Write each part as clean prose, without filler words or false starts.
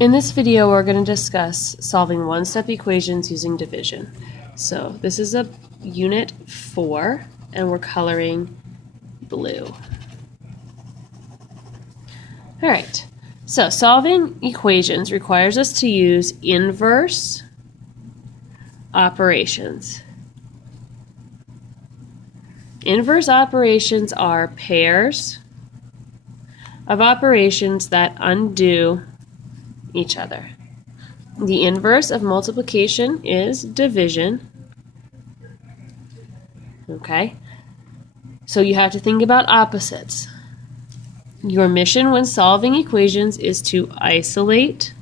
In this video, we're going to discuss solving one-step equations using division. So this is a unit 4, and we're coloring blue. All right, so solving equations requires us to use inverse operations. Inverse operations are pairs of operations that undo each other. The inverse of multiplication is division. Okay, so you have to think about opposites. Your mission when solving equations is to isolate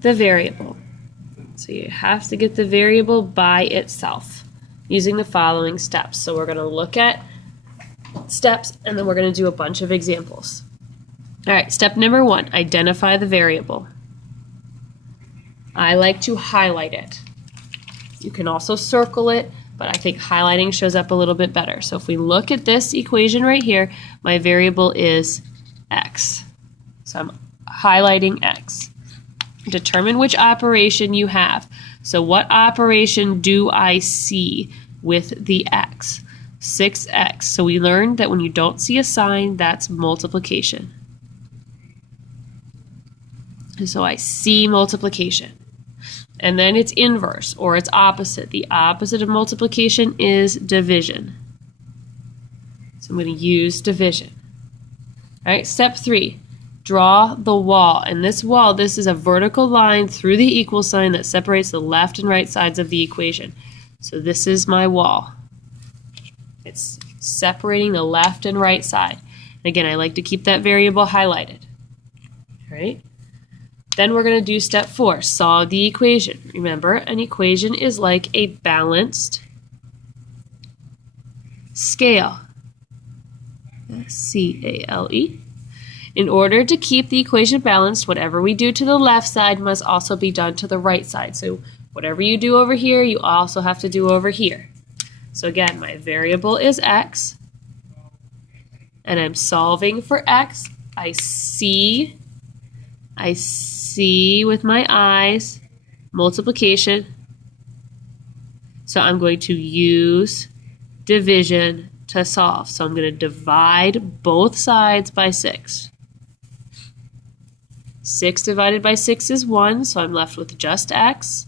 the variable. So you have to get the variable by itself using the following steps. So we're going to look at steps and then we're going to do a bunch of examples. All right, step number 1, identify the variable. I like to highlight it. You can also circle it, but I think highlighting shows up a little bit better. So if we look at this equation right here, my variable is x. So I'm highlighting x. Determine which operation you have. So what operation do I see with the x? 6x. So we learned that when you don't see a sign, that's multiplication. So I see multiplication. And then it's inverse, or it's opposite. The opposite of multiplication is division. So I'm going to use division. All right, step 3, draw the wall. And this wall, this is a vertical line through the equal sign that separates the left and right sides of the equation. So this is my wall. It's separating the left and right side. And again, I like to keep that variable highlighted. All right. Then we're going to do step 4, solve the equation. Remember, an equation is like a balanced scale. C-A-L-E. In order to keep the equation balanced, whatever we do to the left side must also be done to the right side. So whatever you do over here, you also have to do over here. So again, my variable is x, and I'm solving for x. I see with my eyes multiplication, so I'm going to use division to solve. So I'm going to divide both sides by 6. 6 divided by 6 is 1, so I'm left with just x,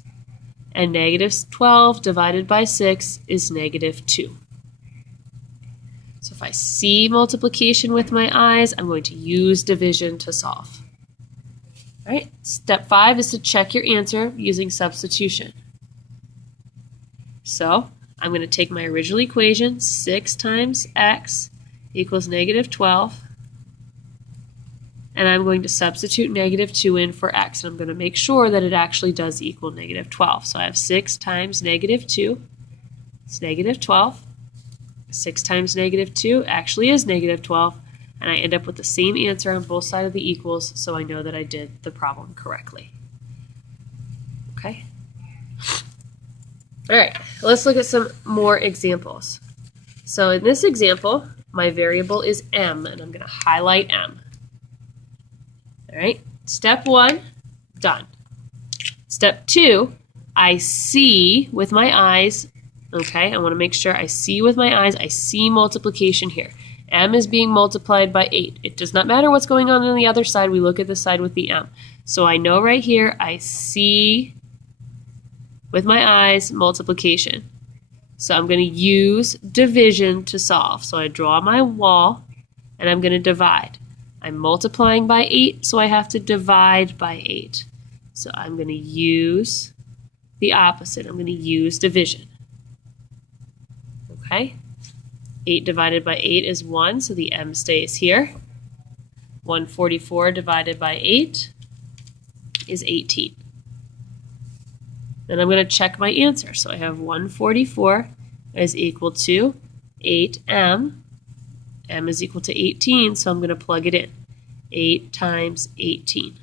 and negative 12 divided by 6 is negative 2. So if I see multiplication with my eyes, I'm going to use division to solve. All right, step 5 is to check your answer using substitution. So I'm going to take my original equation, 6 times x equals negative 12, and I'm going to substitute negative 2 in for x, and I'm going to make sure that it actually does equal negative 12. So I have 6 times negative 2, it's negative 12. 6 times negative 2 actually is negative 12. And I end up with the same answer on both sides of the equals, so I know that I did the problem correctly. Okay? All right, let's look at some more examples. So in this example, my variable is m, and I'm going to highlight m. All right, step 1, done. Step 2, I see with my eyes. Okay, I want to make sure I see with my eyes. I see multiplication here. M is being multiplied by 8. It does not matter what's going on the other side. We look at the side with the M. So I know right here I see with my eyes multiplication. So I'm going to use division to solve. So I draw my wall and I'm going to divide. I'm multiplying by 8, so I have to divide by 8. So I'm going to use the opposite. I'm going to use division. Okay? 8 divided by 8 is 1, so the m stays here. 144 divided by 8 is 18. Then I'm going to check my answer. So I have 144 is equal to 8m. M is equal to 18, so I'm going to plug it in. 8 times 18.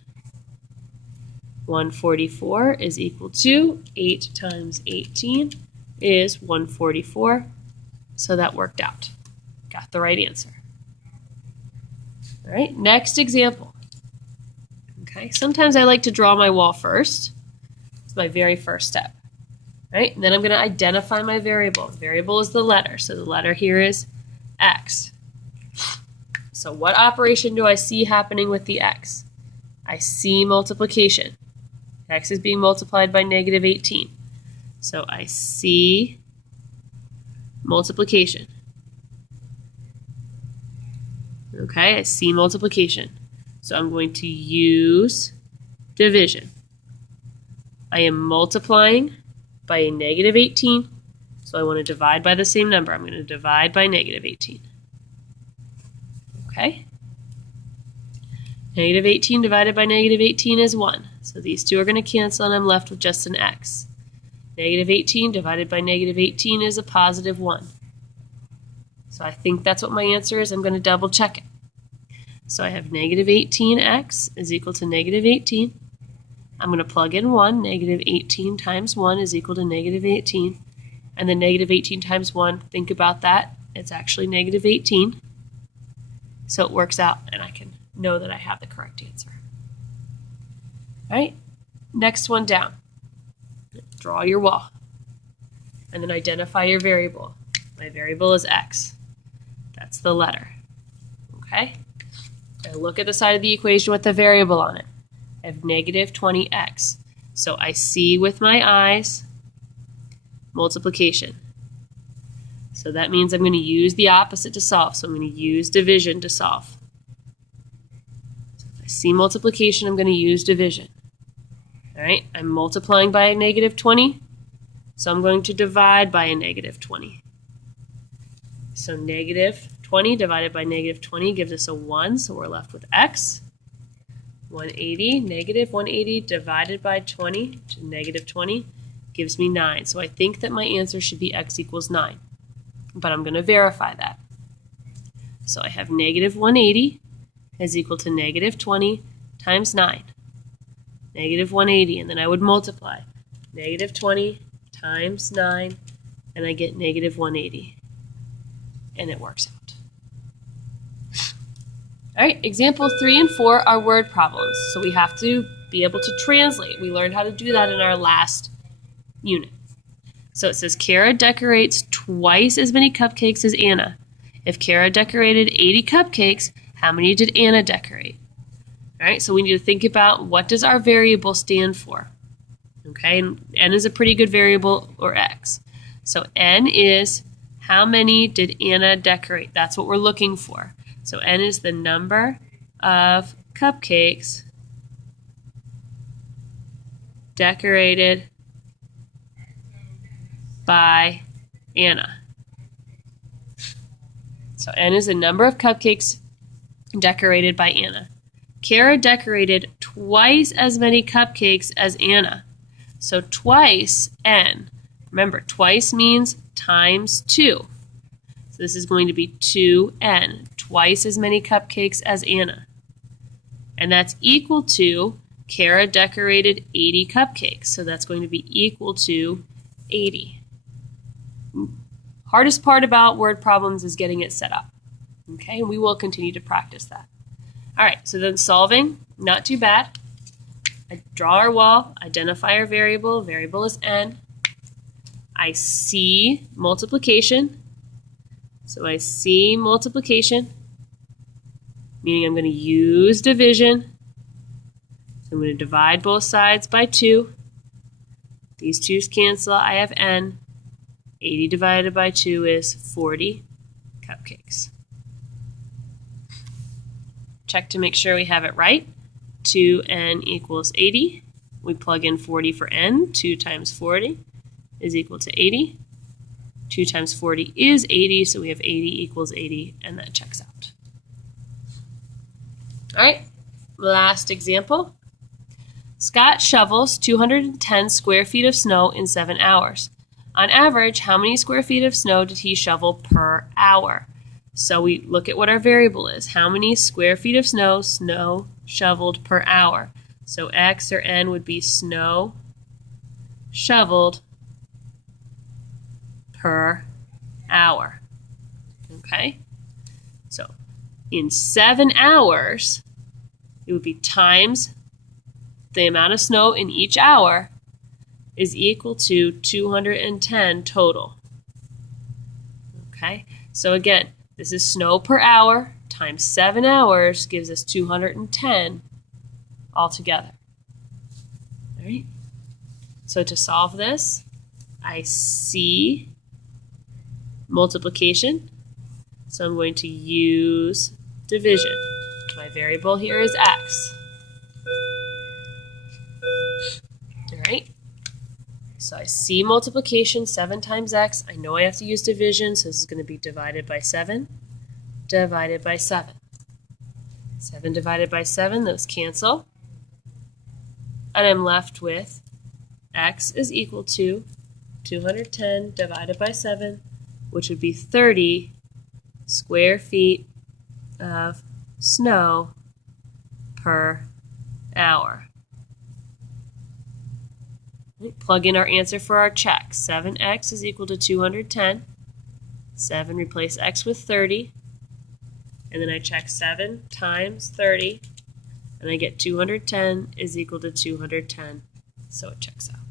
144 is equal to 8 times 18 is 144. So that worked out. Got the right answer. All right, next example. Okay, sometimes I like to draw my wall first. It's my very first step. Right? And then I'm going to identify my variable. Variable is the letter, so the letter here is x. So what operation do I see happening with the x? I see multiplication. X is being multiplied by negative 18. So I see multiplication. Okay, I see multiplication. So I'm going to use division. I am multiplying by a negative 18, so I want to divide by the same number. I'm going to divide by negative 18. Okay? Negative 18 divided by negative 18 is 1. So these two are going to cancel, and I'm left with just an x. Negative 18 divided by negative 18 is a positive 1. So I think that's what my answer is. I'm going to double check it. So I have negative 18x is equal to negative 18. I'm going to plug in 1. Negative 18 times 1 is equal to negative 18. And then negative 18 times 1, think about that. It's actually negative 18. So it works out, and I can know that I have the correct answer. All right, next one down. Draw your wall. And then identify your variable. My variable is x. That's the letter. Okay? I look at the side of the equation with the variable on it. I have negative 20x. So I see with my eyes multiplication. So that means I'm going to use the opposite to solve. So I'm going to use division to solve. So if I see multiplication, I'm going to use division. All right, I'm multiplying by a negative 20. So I'm going to divide by a negative 20. So negative 20 divided by negative 20 gives us a 1. So we're left with x. 180, negative 180 divided by 20 to negative 20 gives me 9. So I think that my answer should be x equals 9. But I'm going to verify that. So I have negative 180 is equal to negative 20 times 9. Negative 180, and then I would multiply. Negative 20 times 9, and I get negative 180. And it works out. All right, example 3 and 4 are word problems. So we have to be able to translate. We learned how to do that in our last unit. So it says, Kara decorates twice as many cupcakes as Anna. If Kara decorated 80 cupcakes, how many did Anna decorate? All right, so we need to think about what does our variable stand for. Okay, and n is a pretty good variable, or x. So n is how many did Anna decorate? That's what we're looking for. So n is the number of cupcakes decorated by Anna. So n is the number of cupcakes decorated by Anna. Kara decorated twice as many cupcakes as Anna. So twice n. Remember, twice means times 2. So this is going to be 2n, twice as many cupcakes as Anna. And that's equal to Kara decorated 80 cupcakes. So that's going to be equal to 80. Hardest part about word problems is getting it set up. Okay, and we will continue to practice that. All right, so then solving, not too bad. I draw our wall, identify our variable. Variable is n. I see multiplication. So I see multiplication, meaning I'm going to use division. So I'm going to divide both sides by 2. These 2's cancel. I have n. 80 divided by 2 is 40 cupcakes. Check to make sure we have it right. 2n equals 80. We plug in 40 for n. 2 times 40 is equal to 80. 2 times 40 is 80, so we have 80 equals 80, and that checks out. All right, last example. Scott shovels 210 square feet of snow in 7 hours. On average, how many square feet of snow did he shovel per hour? So we look at what our variable is. How many square feet of snow shoveled per hour? So x or n would be snow shoveled per hour. Okay? So in 7 hours, it would be times the amount of snow in each hour is equal to 210 total. Okay, so again, this is snow per hour times 7 hours gives us 210 altogether. All right, so to solve this, I see multiplication, so I'm going to use division. My variable here is x. All right, so I see multiplication, 7 times x. I know I have to use division, so this is going to be divided by 7, divided by 7. 7 divided by 7, those cancel. And I'm left with x is equal to 210 divided by 7, which would be 30 square feet of snow per hour. Plug in our answer for our check. 7x is equal to 210. 7 replace x with 30. And then I check 7 times 30. And I get 210 is equal to 210. So it checks out.